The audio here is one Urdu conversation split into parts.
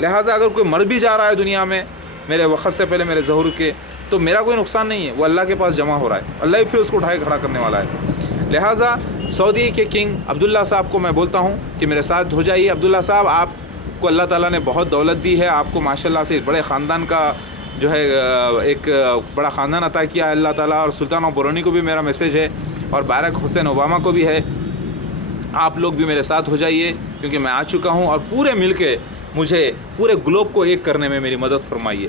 لہٰذا اگر کوئی مر بھی جا رہا ہے دنیا میں میرے وقت سے پہلے میرے ظہور کے تو میرا کوئی نقصان نہیں ہے، وہ اللہ کے پاس جمع ہو رہا ہے، اللہ ہی پھر اس کو اٹھائے کھڑا کرنے والا ہے۔ لہٰذا سعودی کے کنگ عبداللہ صاحب کو میں بولتا ہوں کہ میرے ساتھ ہو جائیے۔ عبداللہ صاحب، آپ کو اللہ تعالیٰ نے بہت دولت دی ہے، آپ کو ماشاءاللہ سے بڑے خاندان کا جو ہے ایک بڑا خاندان عطا کیا ہے اللہ تعالیٰ، اور سلطان آف برونی کو بھی میرا میسیج ہے، اور باراک حسین اوباما کو بھی ہے، آپ لوگ بھی میرے ساتھ ہو جائیے، کیونکہ میں آ چکا ہوں، اور پورے مل کے مجھے پورے گلوب کو ایک کرنے میں میری مدد فرمائیے،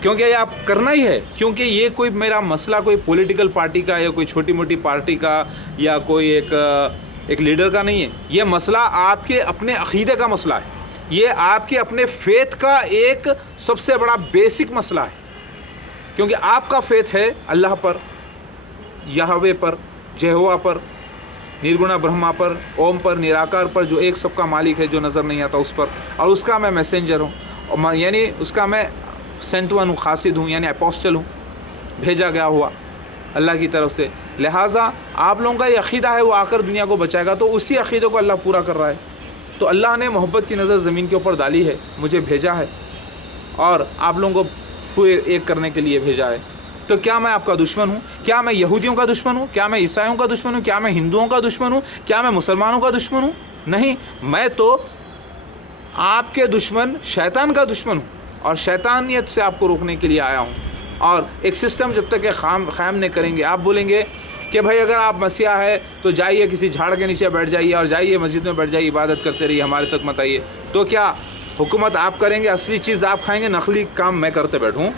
کیونکہ یہ آپ کرنا ہی ہے، کیونکہ یہ کوئی میرا مسئلہ کوئی پولیٹیکل پارٹی کا یا کوئی چھوٹی موٹی پارٹی کا یا کوئی ایک لیڈر کا نہیں ہے، یہ مسئلہ آپ کے اپنے عقیدے کا مسئلہ ہے، یہ آپ کے اپنے فیتھ کا ایک سب سے بڑا بیسک مسئلہ ہے، کیونکہ آپ کا فیتھ ہے اللہ پر، یہوے پر، جہوا پر، نرگنا برہما پر، اوم پر، نراکار پر، جو ایک سب کا مالک ہے، جو نظر نہیں آتا اس پر، اور اس کا میں میسنجر ہوں، یعنی اس کا میں سینٹ ون ہوں، قاصد ہوں، یعنی اپوسٹل ہوں، بھیجا گیا ہوا اللہ کی طرف سے۔ لہٰذا آپ لوگوں کا یہ عقیدہ ہے وہ آ کر دنیا کو بچائے گا، تو اسی عقیدے کو اللہ پورا کر رہا ہے، تو اللہ نے محبت کی نظر زمین کے اوپر ڈالی ہے، مجھے بھیجا ہے، اور آپ لوگوں کو پورے ایک کرنے کے لیے بھیجا ہے۔ تو کیا میں آپ کا دشمن ہوں؟ کیا میں یہودیوں کا دشمن ہوں؟ کیا میں عیسائیوں کا دشمن ہوں؟ کیا میں ہندوؤں کا دشمن ہوں؟ کیا میں مسلمانوں کا دشمن ہوں؟ نہیں، میں تو آپ کے دشمن شیطان کا دشمن ہوں، اور شیطانیت سے آپ کو روکنے کے لیے آیا ہوں، اور ایک سسٹم جب تک کہ قائم نہیں کریں گے، آپ بولیں گے کہ بھائی اگر آپ مسیحا ہے تو جائیے کسی جھاڑ کے نیچے بیٹھ جائیے، اور جائیے مسجد میں بیٹھ جائیے، عبادت کرتے رہیے، ہمارے تک مت آئیے، تو کیا حکومت آپ کریں گے؟ اصلی چیز آپ کھائیں گے، نقلی کام میں کرتے بیٹھوں؟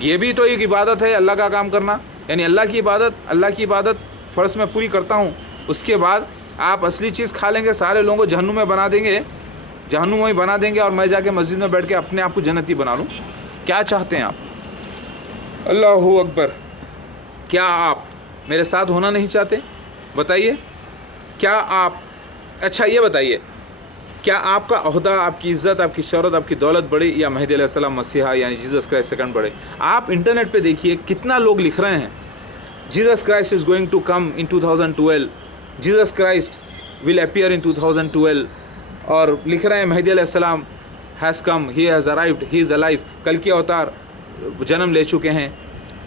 یہ بھی تو ایک عبادت ہے، اللہ کا کام کرنا، یعنی اللہ کی عبادت فرض میں پوری کرتا ہوں، اس کے بعد آپ اصلی چیز کھا لیں گے، سارے لوگوں کو جہنم میں بنا دیں گے، جہنم میں بنا دیں گے، اور میں جا کے مسجد میں بیٹھ کے اپنے آپ کو جنتی بنا لوں؟ کیا چاہتے ہیں آپ؟ اللہ اکبر! کیا آپ میرے ساتھ ہونا نہیں چاہتے؟ بتائیے، کیا آپ، اچھا یہ بتائیے، کیا آپ کا عہدہ، آپ کی عزت، آپ کی شہرت، آپ کی دولت بڑھی، یا مہدی علیہ السلام مسیحا یعنی جیزس کرائسٹ سیکنڈ بڑھے؟ آپ انٹرنیٹ پہ دیکھیے کتنا لوگ لکھ رہے ہیں Jesus Christ is going to come in 2012، Jesus Christ will appear in 2012، اور لکھ رہے ہیں مہدی علیہ السلام has come, he has arrived, he is alive, کل کے اوتار جنم لے چکے ہیں،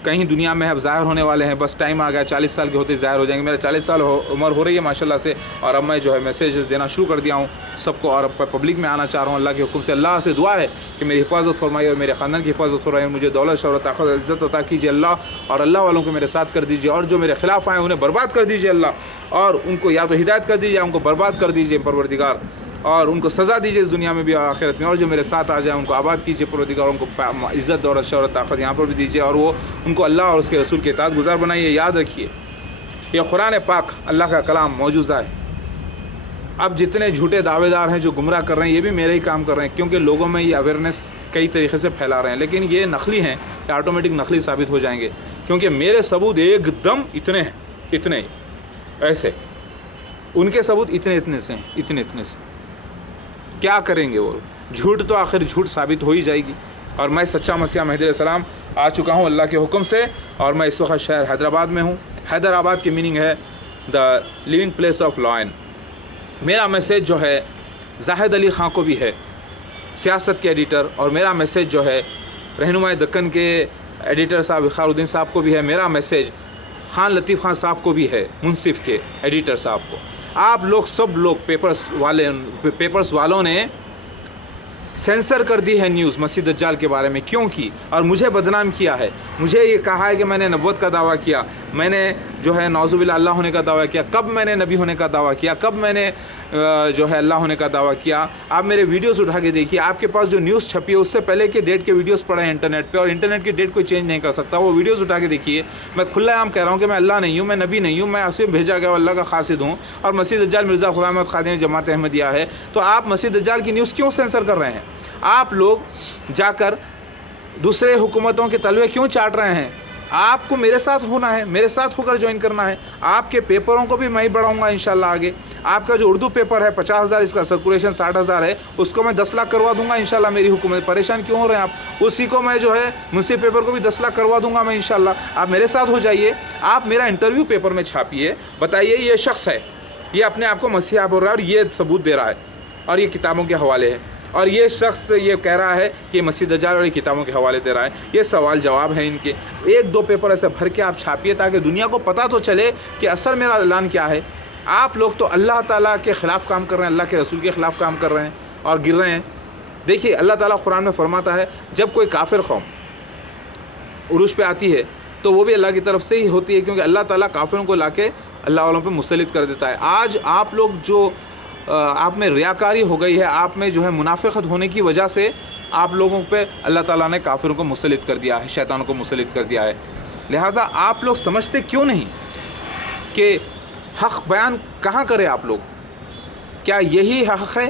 کہیں دنیا میں اب ظاہر ہونے والے ہیں، بس ٹائم آ گیا، 40 سال کے ہوتے ظاہر ہو جائیں گے۔ میرا 40 سال عمر ہو رہی ہے ماشاءاللہ سے، اور اب میں جو ہے میسیجز دینا شروع کر دیا ہوں سب کو، اور اب پبلک میں آنا چاہ رہا ہوں اللہ کے حکم سے۔ اللہ سے دعا ہے کہ میری حفاظت فرمائیے، اور میرے خاندان کی حفاظت فرمائیے، مجھے دولت، شہرت، طاقت، عزت عطا کیجیے اللہ، اور اللہ والوں کو میرے ساتھ کر دیجیے، اور جو میرے خلاف آئے انہیں برباد کر دیجیے اللہ، اور ان کو یا تو ہدایت کر دیجیے یا ان کو برباد کر دیجیے پروردگار، اور ان کو سزا دیجیے اس دنیا میں بھی اور آخرت میں، اور جو میرے ساتھ آ جائیں ان کو آباد کیجیے پروردگار، ان کو عزت، دولت، شہرت، طاقت یہاں پر بھی دیجیے، اور وہ ان کو اللہ اور اس کے رسول کے اطاعت گزار بنائیے۔ یاد رکھیے یہ قرآن پاک اللہ کا کلام معجزہ ہے۔ اب جتنے جھوٹے دعوے دار ہیں جو گمراہ کر رہے ہیں، یہ بھی میرے ہی کام کر رہے ہیں، کیونکہ لوگوں میں یہ اویئرنیس کئی طریقے سے پھیلا رہے ہیں، لیکن یہ نقلی ہیں، یہ آٹومیٹک نقلی ثابت ہو جائیں گے، کیونکہ میرے ثبوت ایک دم اتنے ہیں، اتنے ایسے، ان کے ثبوت اتنے سے ہیں، اتنے سے، کیا کریں گے وہ؟ جھوٹ تو آخر جھوٹ ثابت ہو ہی جائے گی۔ اور میں سچا مسیح مہدی علیہ السلام آ چکا ہوں اللہ کے حکم سے، اور میں اس وقت شہر حیدرآباد میں ہوں۔ حیدرآباد کی میننگ ہے the living place of line. میرا میسیج جو ہے زاہد علی خان کو بھی ہے، سیاست کے ایڈیٹر، اور میرا میسیج جو ہے رہنمائے دکن کے ایڈیٹر صاحب اخار الدین صاحب کو بھی ہے، میرا میسیج خان لطیف خان صاحب کو بھی ہے، منصف کے ایڈیٹر صاحب کو۔ آپ لوگ سب لوگ پیپرز والوں نے سینسر کر دی ہے نیوز مسیح دجال کے بارے میں، کیوں کی؟ اور مجھے بدنام کیا ہے، مجھے یہ کہا ہے کہ میں نے نبوت کا دعویٰ کیا، میں نے جو ہے نعوذ باللہ اللہ ہونے کا دعویٰ کیا، کب میں نے نبی ہونے کا دعویٰ کیا، کب میں نے جو ہے اللہ ہونے کا دعویٰ کیا؟ آپ میرے ویڈیوز اٹھا کے دیکھیے، آپ کے پاس جو نیوز چھپی ہے اس سے پہلے کے ڈیٹ کے ویڈیوز پڑے ہیں انٹرنیٹ پہ، اور انٹرنیٹ کی ڈیٹ کوئی چینج نہیں کر سکتا، وہ ویڈیوز اٹھا کے دیکھیے۔ میں کھلا عام کہہ رہا ہوں کہ میں اللہ نہیں ہوں، میں نبی نہیں ہوں، میں صرف بھیجا گیا اللہ کا قاصد ہوں، اور مسیح دجال مرزا غلام احمد قادیانی جماعت احمدیہ ہے۔ تو آپ مسیح دجال کی نیوز کیوں سینسر کر رہے ہیں؟ آپ لوگ جا کر دوسرے حکومتوں کے تلوے کیوں چاٹ رہے ہیں؟ آپ کو میرے ساتھ ہونا ہے، میرے ساتھ ہو کر جوائن کرنا ہے۔ آپ کے پیپروں کو بھی میں ہی بڑھاؤں گا انشاءاللہ آگے۔ آپ کا جو اردو پیپر ہے 50,000، اس کا سرکولیشن 60,000 ہے، اس کو میں 10 لاکھ کروا دوں گا انشاءاللہ میری حکومت۔ پریشان کیوں ہو رہے ہیں آپ؟ اسی کو میں جو ہے منصف پیپر کو بھی 10 لاکھ کروا دوں گا میں انشاءاللہ۔ آپ میرے ساتھ ہو جائیے، آپ میرا انٹرویو پیپر میں چھاپیے، بتائیے یہ شخص ہے، یہ اپنے آپ کو مسیحا بول رہا ہے اور یہ ثبوت دے رہا ہے، اور یہ کتابوں کے حوالے ہے۔ اور یہ شخص یہ کہہ رہا ہے کہ مسیح دجال والی کتابوں کے حوالے دے رہا ہے. یہ سوال جواب ہے ان کے. 1-2 پیپر ایسے بھر کے آپ چھاپیے تاکہ دنیا کو پتہ تو چلے کہ اصل میرا اعلان کیا ہے. آپ لوگ تو اللہ تعالیٰ کے خلاف کام کر رہے ہیں, اللہ کے رسول کے خلاف کام کر رہے ہیں اور گر رہے ہیں. دیکھیے اللہ تعالیٰ قرآن میں فرماتا ہے جب کوئی کافر قوم عروج پہ آتی ہے تو وہ بھی اللہ کی طرف سے ہی ہوتی ہے, کیونکہ اللہ تعالیٰ کافروں کو لا کے اللہ والوں پہ مسلط کر دیتا ہے. آج آپ لوگ جو آپ میں ریاکاری ہو گئی ہے, آپ میں جو ہے منافقت ہونے کی وجہ سے آپ لوگوں پہ اللہ تعالیٰ نے کافروں کو مسلط کر دیا ہے, شیطانوں کو مسلط کر دیا ہے. لہٰذا آپ لوگ سمجھتے کیوں نہیں کہ حق بیان کہاں کرے آپ لوگ؟ کیا یہی حق ہے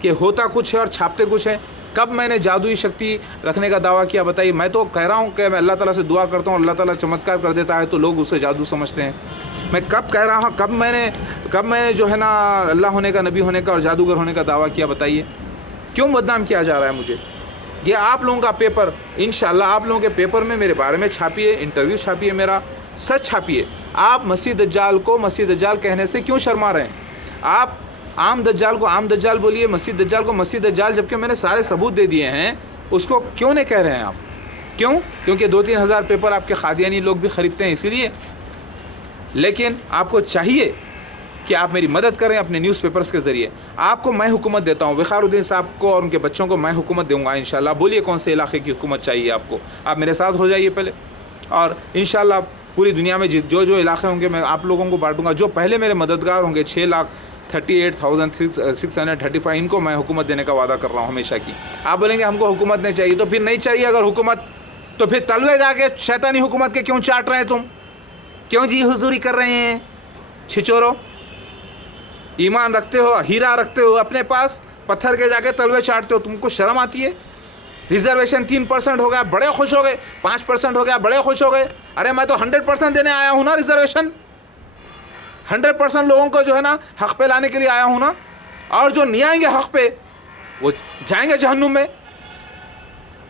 کہ ہوتا کچھ ہے اور چھاپتے کچھ ہے؟ کب میں نے جادوئی شکتی رکھنے کا دعویٰ کیا بتائیے؟ میں تو کہہ رہا ہوں کہ میں اللہ تعالیٰ سے دعا کرتا ہوں, اللہ تعالیٰ چمتکار کر دیتا ہے تو لوگ اسے جادو سمجھتے ہیں. میں کب کہہ رہا ہوں, کب میں نے جو ہے نا اللہ ہونے کا, نبی ہونے کا اور جادوگر ہونے کا دعویٰ کیا بتائیے؟ کیوں بدنام کیا جا رہا ہے مجھے؟ یہ آپ لوگوں کا پیپر, انشاءاللہ آپ لوگوں کے پیپر میں میرے بارے میں چھاپیے, انٹرویو چھاپیے, میرا سچ چھاپیے. آپ مسیح دجال کو مسیح دجال کہنے سے کیوں شرما رہے ہیں؟ آپ عام دجال کو عام دجال بولیے, مسیح دجال کو مسیح دجال, جبکہ میں نے سارے ثبوت دے دیے ہیں. اس کو کیوں نہیں کہہ رہے ہیں آپ؟ کیوں؟ کیونکہ 2-3 ہزار پیپر آپ کے قادیانی لوگ بھی خریدتے ہیں اسی لیے. لیکن آپ کو چاہیے کہ آپ میری مدد کریں اپنے نیوز پیپرز کے ذریعے. آپ کو میں حکومت دیتا ہوں, وقار الدین صاحب کو اور ان کے بچوں کو میں حکومت دوں گا انشاءاللہ. بولیے کون سے علاقے کی حکومت چاہیے آپ کو؟ آپ میرے ساتھ ہو جائیے پہلے, اور انشاءاللہ پوری دنیا میں جو علاقے ہوں گے میں آپ لوگوں کو بانٹوں گا. جو پہلے میرے مددگار ہوں گے 6,38,635 ان کو میں حکومت دینے کا وعدہ کر رہا ہوں ہمیشہ کی. آپ بولیں گے ہم کو حکومت نہیں چاہیے, تو پھر نہیں چاہیے اگر حکومت, تو پھر تلوے جا کے شیطانی حکومت کے کیوں چاٹ رہے ہیں تم؟ کیوں جی حضوری کر رہے ہیں؟ چھچورو, ایمان رکھتے ہو, ہیرا رکھتے ہو اپنے پاس, پتھر کے جا کے تلوے چاٹتے ہو. تم کو شرم آتی ہے؟ ریزرویشن 3% ہو گیا, بڑے خوش ہو گئے. 5% ہو گیا, بڑے خوش ہو گئے. ارے میں تو 100% دینے آیا ہوں نا ریزرویشن. 100% لوگوں کو جو ہے نا حق پہ لانے کے لیے آیا ہوں نا. اور جو نہیں آئیں گے حق پہ وہ جائیں گے جہنم میں,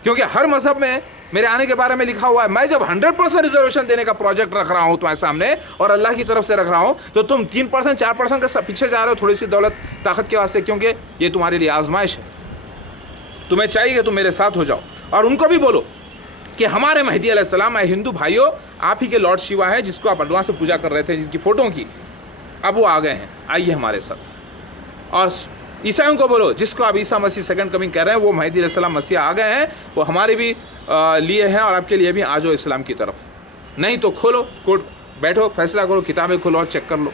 کیونکہ ہر مذہب میں میرے آنے کے بارے میں لکھا ہوا ہے. میں جب 100% ریزرویشن دینے کا پروجیکٹ رکھ رہا ہوں تمہارے سامنے اور اللہ کی طرف سے رکھ رہا ہوں, تو تم 3% 4% کے پیچھے جا رہے ہو تھوڑی سی دولت طاقت کے واسطے, کیونکہ یہ تمہارے لیے آزمائش ہے. تمہیں چاہیے کہ تم میرے ساتھ ہو جاؤ, اور ان کو بھی بولو کہ ہمارے مہدی علیہ السلام, اے ہندو بھائیوں, آپ ہی کے لارڈ شیوا ہیں جس کو آپ ایڈوانس سے پوجا کر رہے تھے, جس کی فوٹو کی, اب وہ آ گئے ہیں, آئیے ہمارے ساتھ. اور عیسائیوں کو بولو جس کو آپ عیسیٰ مسیح سیکنڈ کمنگ کہہ رہے ہیں, وہ مہدی علیہ السلام مسیح آ گئے ہیں, وہ ہمارے بھی لیے ہیں اور آپ کے لیے بھی. آ جاؤ اسلام کی طرف. نہیں تو کھولو کوٹ, بیٹھو, فیصلہ کرو, کتابیں کھولو اور چیک کر لو.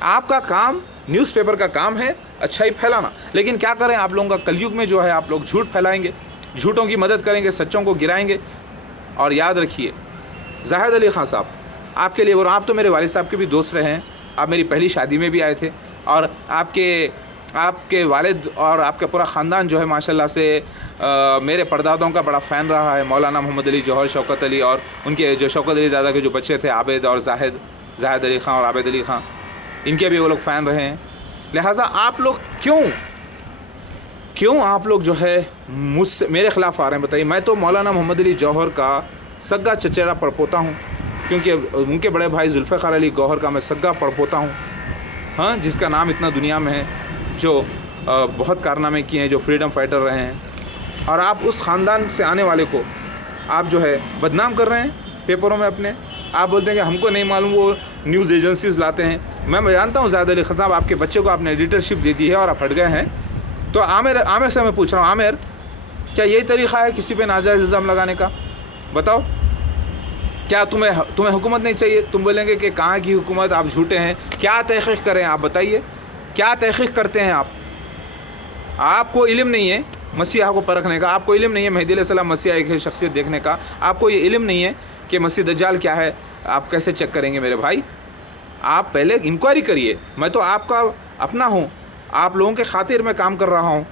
آپ کا کام نیوز پیپر کا کام ہے اچھائی پھیلانا. لیکن کیا کریں, آپ لوگوں کا کلیوگ میں جو ہے آپ لوگ جھوٹ پھیلائیں گے, جھوٹوں کی مدد کریں گے, سچوں کو گرائیں گے. اور یاد رکھیے, زاہد علی خان صاحب آپ کے لیے, اور آپ تو میرے والد صاحب کے بھی دوست رہے ہیں, آپ میری پہلی شادی میں بھی آئے تھے, اور آپ کے والد اور آپ کا پورا خاندان جو ہے ماشاءاللہ سے میرے پردادوں کا بڑا فین رہا ہے. مولانا محمد علی جوہر, شوکت علی, اور ان کے جو شوکت علی دادا کے جو بچے تھے عابد اور زاہد علی خان اور عابد علی خان, ان کے بھی وہ لوگ فین رہے ہیں. لہٰذا آپ لوگ کیوں آپ لوگ جو ہے مجھ سے میرے خلاف آ رہے ہیں بتائیے؟ میں تو مولانا محمد علی جوہر کا سگا چچیرا پڑپوتا ہوں, کیونکہ ان کے بڑے بھائی ذوالفقار علی گوہر کا میں سگا پڑپوتا ہوں, ہاں, جس کا نام اتنا دنیا میں ہے, جو بہت کارنامے کیے ہیں, جو فریڈم فائٹر رہے ہیں. اور آپ اس خاندان سے آنے والے کو آپ جو ہے بدنام کر رہے ہیں پیپروں میں اپنے. آپ بولتے ہیں کہ ہم کو نہیں معلوم, وہ نیوز ایجنسیز لاتے ہیں. میں جانتا ہوں زاہد علی خان صاحب, آپ کے بچے کو آپ نے ایڈیٹرشپ دے دی ہے اور آپ ہٹ گئے ہیں. تو عامر سے میں پوچھ رہا ہوں, عامر, کیا یہی طریقہ ہے کسی پہ ناجائز الزام لگانے کا؟ بتاؤ, کیا تمہیں حکومت نہیں چاہیے؟ تم بولیں گے کہ کہاں کی حکومت, آپ جھوٹے ہیں. کیا تحقیق کریں آپ بتائیے, کیا تحقیق کرتے ہیں آپ؟ آپ کو علم نہیں ہے مسیحا کو پرکھنے کا, آپ کو علم نہیں ہے مہدی علیہ السلام مسیحا ایک شخصیت دیکھنے کا, آپ کو یہ علم نہیں ہے کہ مسیح دجال کیا ہے. آپ کیسے چیک کریں گے میرے بھائی؟ آپ پہلے انکوائری کریے. میں تو آپ کا اپنا ہوں, آپ لوگوں کے خاطر میں کام کر رہا ہوں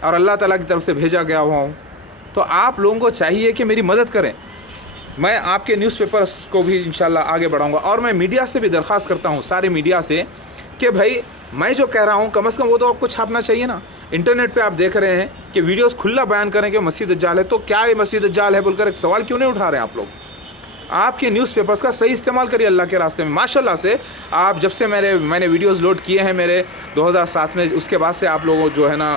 اور اللہ تعالیٰ کی طرف سے بھیجا گیا ہوا ہوں. تو آپ لوگوں کو چاہیے کہ میری مدد کریں. میں آپ کے نیوز پیپرز کو بھی انشاءاللہ آگے بڑھاؤں گا, اور میں میڈیا سے بھی درخواست کرتا ہوں, سارے میڈیا سے, کہ بھائی میں جو کہہ رہا ہوں کم از کم وہ تو آپ کو چھاپنا چاہیے نا. انٹرنیٹ پہ آپ دیکھ رہے ہیں کہ ویڈیوز کھلا بیان کریں کہ مسیح دجال ہے, تو کیا یہ مسیح دجال ہے بول کر ایک سوال کیوں نہیں اٹھا رہے ہیں آپ لوگ؟ آپ کے نیوز پیپرز کا صحیح استعمال کریے اللہ کے راستے میں. ماشاءاللہ سے آپ جب سے میں نے ویڈیوز لوڈ کیے ہیں میرے 2007 میں, اس کے بعد سے آپ لوگوں جو ہے نا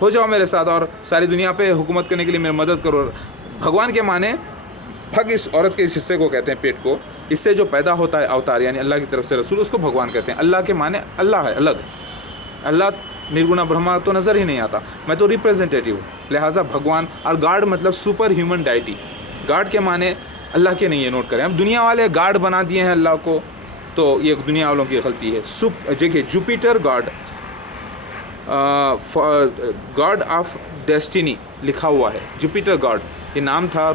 ہو جاؤ میرے ساتھ اور ساری دنیا پہ حکومت کرنے کے لیے میری مدد کرو. بھگوان کے معنی بھگ اس عورت کے اس حصے کو کہتے ہیں, پیٹ کو, اس سے جو پیدا ہوتا ہے اوتار یعنی اللہ کی طرف سے رسول, اس کو بھگوان کہتے ہیں. اللہ کے معنی اللہ ہے, الگ ہے. اللہ نرگنا برہما تو نظر ہی نہیں آتا, میں تو ریپریزنٹیٹیو ہوں, لہٰذا بھگوان. اور گاڈ مطلب سپر ہیومن ڈائٹی. گاڈ کے معنی اللہ کے نہیں ہے, نوٹ کریں. اب دنیا والے گاڈ بنا دیے ہیں اللہ کو, تو یہ دنیا والوں کی غلطی ہے. دیکھیے Jupiter God, God of destiny لکھا ہوا ہے. جوپیٹر گاڈ یہ نام تھا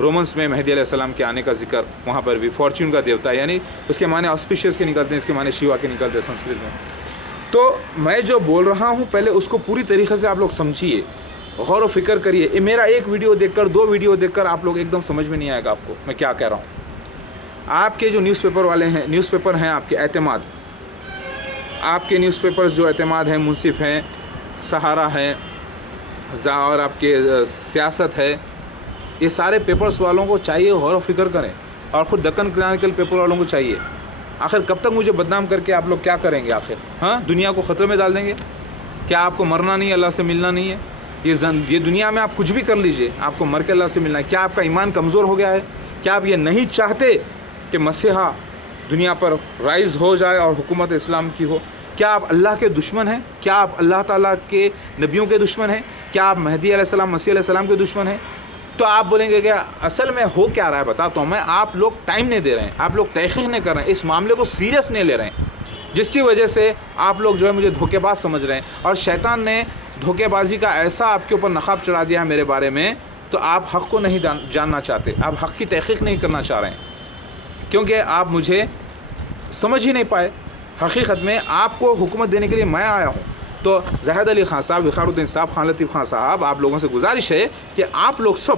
رومنس میں مہدی علیہ السلام کے آنے کا ذکر وہاں پر بھی. فارچون کا دیوتا ہے, یعنی اس کے معنی آسپیشیس کے نکلتے ہیں, اس کے معنی شیوا کے نکلتے ہیں سنسکرت میں. تو میں جو بول رہا ہوں پہلے اس کو پوری طریقے سے آپ لوگ سمجھیے, غور و فکر کریے. یہ میرا ایک ویڈیو دیکھ کر, 2 ویڈیو دیکھ کر آپ لوگ ایک دم سمجھ میں نہیں آئے گا آپ کو میں کیا کہہ رہا ہوں. آپ کے جو نیوز پیپر والے ہیں, نیوز پیپر ہیں آپ کے اعتماد, آپ کے نیوز پیپر جو اعتماد ہیں, منصف ہیں, سہارا ہے, اور آپ کے سیاست ہے, یہ سارے پیپرز والوں کو چاہیے غور و فکر کریں. اور خود دکن کرانیکل پیپر والوں کو چاہیے. آخر کب تک مجھے بدنام کر کے آپ لوگ کیا کریں گے؟ آخر ہاں دنیا کو خطرے میں ڈال دیں گے. کیا آپ کو مرنا نہیں ہے, اللہ سے ملنا نہیں ہے؟ یہ دنیا میں آپ کچھ بھی کر لیجئے, آپ کو مر کے اللہ سے ملنا ہے. کیا آپ کا ایمان کمزور ہو گیا ہے؟ کیا آپ یہ نہیں چاہتے کہ مسیحا دنیا پر رائز ہو جائے اور حکومت اسلام کی ہو؟ کیا آپ اللہ کے دشمن ہیں؟ کیا آپ اللہ تعالیٰ کے نبیوں کے دشمن ہیں؟ کیا آپ مہدی علیہ السلام, مسیح علیہ السلام کے دشمن ہیں؟ تو آپ بولیں گے کہ اصل میں ہو کیا رہا ہے بتاتا ہوں میں. آپ لوگ ٹائم نہیں دے رہے ہیں, آپ لوگ تحقیق نہیں کر رہے ہیں, اس معاملے کو سیریس نہیں لے رہے ہیں, جس کی وجہ سے آپ لوگ جو ہے مجھے دھوکے باز سمجھ رہے ہیں. اور شیطان نے دھوکے بازی کا ایسا آپ کے اوپر نقاب چڑھا دیا ہے میرے بارے میں, تو آپ حق کو نہیں جاننا چاہتے, آپ حق کی تحقیق نہیں کرنا چاہ رہے ہیں, کیونکہ آپ مجھے سمجھ ہی نہیں پائے. حقیقت میں آپ کو حکومت دینے کے لیے میں آیا ہوں. تو زاہد علی خان صاحب, وقار الدین صاحب, خان لطیف خان صاحب, آپ لوگوں سے گزارش ہے کہ آپ لوگ سب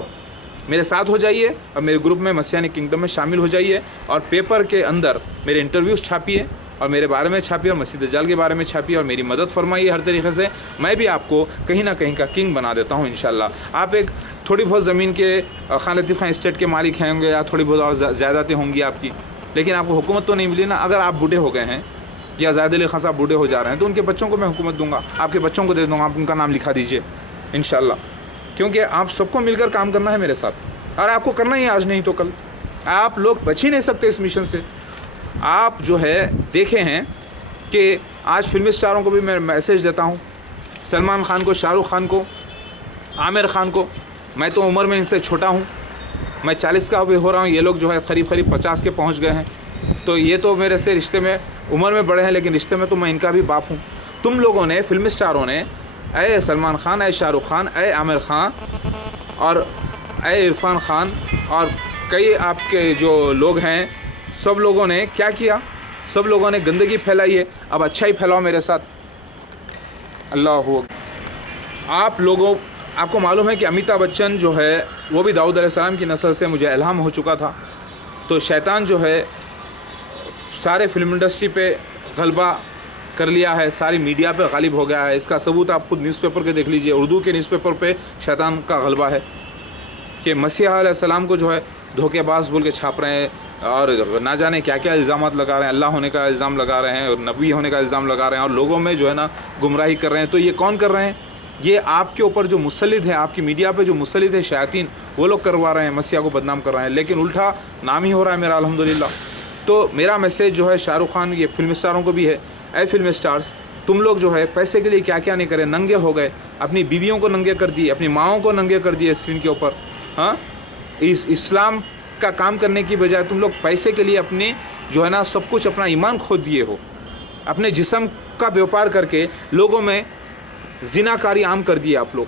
میرے ساتھ ہو جائیے اور میرے گروپ میں مسیحی کنگڈم میں شامل ہو جائیے, اور پیپر کے اندر میرے انٹرویوز چھاپیے, اور میرے بارے میں چھاپیے, اور مسیح دجال کے بارے میں چھاپیے, اور میری مدد فرمائیے ہر طریقے سے. میں بھی آپ کو کہیں نہ کہیں کا کنگ بنا دیتا ہوں انشاءاللہ. آپ ایک تھوڑی بہت زمین کے خان لطیف خان اسٹیٹ کے مالک ہوں گے, یا تھوڑی بہت اور جائیدادیں ہوں گی آپ کی, لیکن آپ کو حکومت تو نہیں ملی نا. اگر آپ بوڑھے ہو گئے ہیں یا زاہد علی خان صاحب بوڑھے ہو جا رہے ہیں, تو ان کے بچوں کو میں حکومت دوں گا, آپ کے بچوں کو دے دوں گا, آپ ان کا نام لکھا دیجئے انشاءاللہ. کیونکہ آپ سب کو مل کر کام کرنا ہے میرے ساتھ, اور آپ کو کرنا ہی آج نہیں تو کل. آپ لوگ بچ ہی نہیں سکتے اس مشن سے. آپ جو ہے دیکھے ہیں کہ آج فلمی اسٹاروں کو بھی میں میسیج دیتا ہوں, سلمان خان کو, شاہ رخ خان کو, عامر خان کو. میں تو عمر میں ان سے چھوٹا ہوں, میں 40 کا بھی ہو رہا ہوں, یہ لوگ جو ہے قریب 50 کے پہنچ گئے ہیں. تو یہ تو میرے سے رشتے میں عمر میں بڑے ہیں, لیکن رشتے میں تو میں ان کا بھی باپ ہوں. تم لوگوں نے, فلمی اسٹاروں نے, اے سلمان خان, اے شاہ رخ خان, اے عامر خان, اور اے عرفان خان, اور کئی آپ کے جو لوگ ہیں, سب لوگوں نے کیا کیا؟ سب لوگوں نے گندگی پھیلائی ہے. اب اچھا ہی پھیلاؤ میرے ساتھ. اللہ آپ کو معلوم ہے کہ امیتابھ بچن جو ہے وہ بھی داؤد علیہ السلام کی نسل سے, مجھے الہام ہو چکا تھا. تو شیطان جو ہے سارے فلم انڈسٹری پہ غلبہ کر لیا ہے, ساری میڈیا پہ غالب ہو گیا ہے. اس کا ثبوت آپ خود نیوز پیپر کے دیکھ لیجئے, اردو کے نیوز پیپر پہ شیطان کا غلبہ ہے کہ مسیح علیہ السلام کو جو ہے دھوکے باز بول کے چھاپ رہے ہیں, اور نہ جانے کیا کیا الزامات لگا رہے ہیں, اللہ ہونے کا الزام لگا رہے ہیں, اور نبی ہونے کا الزام لگا رہے ہیں, اور لوگوں میں جو ہے نا گمراہی کر رہے ہیں. تو یہ کون کر رہے ہیں؟ یہ آپ کے اوپر جو مسلط ہے, آپ کی میڈیا پہ جو مسلط ہے شیاطین, وہ لوگ کروا رہے ہیں, مسیح کو بدنام کر رہے ہیں. لیکن الٹا نام ہی ہو رہا ہے میرا الحمدللہ. تو میرا میسیج جو ہے شاہ رخ خان, یہ فلم اسٹاروں کو بھی ہے, اے فلم اسٹارز, تم لوگ جو ہے پیسے کے لیے کیا کیا نہیں کرے, ننگے ہو گئے, اپنی بیویوں کو ننگے کر دیے, اپنی ماؤں کو ننگے کر دیے اسکرین کے اوپر. ہاں, اسلام کا کام کرنے کی بجائے تم لوگ پیسے کے لیے اپنے جو ہے نا سب کچھ, اپنا ایمان کھو دیے ہو. اپنے جسم کا بیوپار کر کے لوگوں میں زنا کاری عام کر دیے آپ لوگ.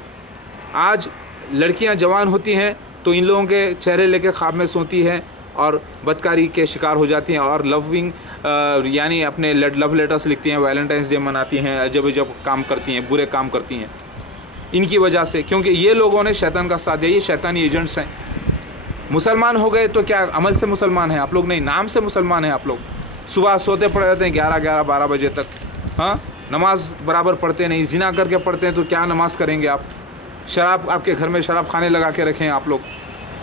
آج لڑکیاں جوان ہوتی ہیں تو ان لوگوں کے چہرے لے کے خواب میں سوتی ہیں اور بدکاری کے شکار ہو جاتی ہیں, اور یعنی اپنے لو لیٹرز لکھتی ہیں, ویلنٹائنس ڈے مناتی ہیں, عجب کام کرتی ہیں, برے کام کرتی ہیں ان کی وجہ سے, کیونکہ یہ لوگوں نے شیطان کا ساتھ دیا. یہ شیطانی ایجنٹس ہیں. مسلمان ہو گئے تو کیا عمل سے مسلمان ہیں آپ لوگ؟ نہیں, نام سے مسلمان ہیں آپ لوگ. صبح سوتے پڑے رہتے ہیں 11-12 بجے تک. ہاں, نماز برابر پڑھتے نہیں, زنا کر کے پڑھتے ہیں, تو کیا نماز کریں گے آپ؟ شراب, آپ کے گھر میں شراب خانے لگا کے رکھیں آپ لوگ.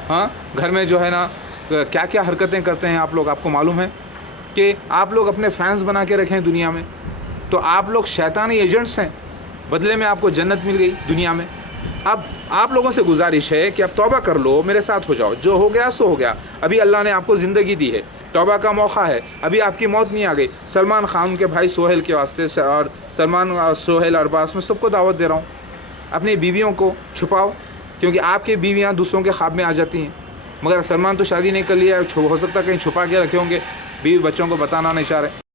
ہاں, گھر میں جو ہے نا کیا کیا حرکتیں کرتے ہیں آپ لوگ, آپ کو معلوم ہے کہ آپ لوگ اپنے فینس بنا کے رکھیں دنیا میں. تو آپ لوگ شیطانی ایجنٹس ہیں. بدلے میں آپ کو جنت مل گئی دنیا میں. اب آپ لوگوں سے گزارش ہے کہ اب توبہ کر لو, میرے ساتھ ہو جاؤ. جو ہو گیا سو ہو گیا. ابھی اللہ نے آپ کو زندگی دی ہے, توبہ کا موقع ہے. ابھی آپ کی موت نہیں آ گئی. سلمان خان کے بھائی سہیل کے واسطے اور سہیل ارباز میں سب کو دعوت دے رہا ہوں, اپنی بیویوں کو چھپاؤ, کیونکہ آپ کی بیویاں دوسروں کے خواب میں آ جاتی ہیں. مگر سلمان تو شادی نہیں کر لیا, ہو سکتا کہیں چھپا کے رکھے ہوں گے, بیوی بچوں کو بتانا نہیں چاہ رہے.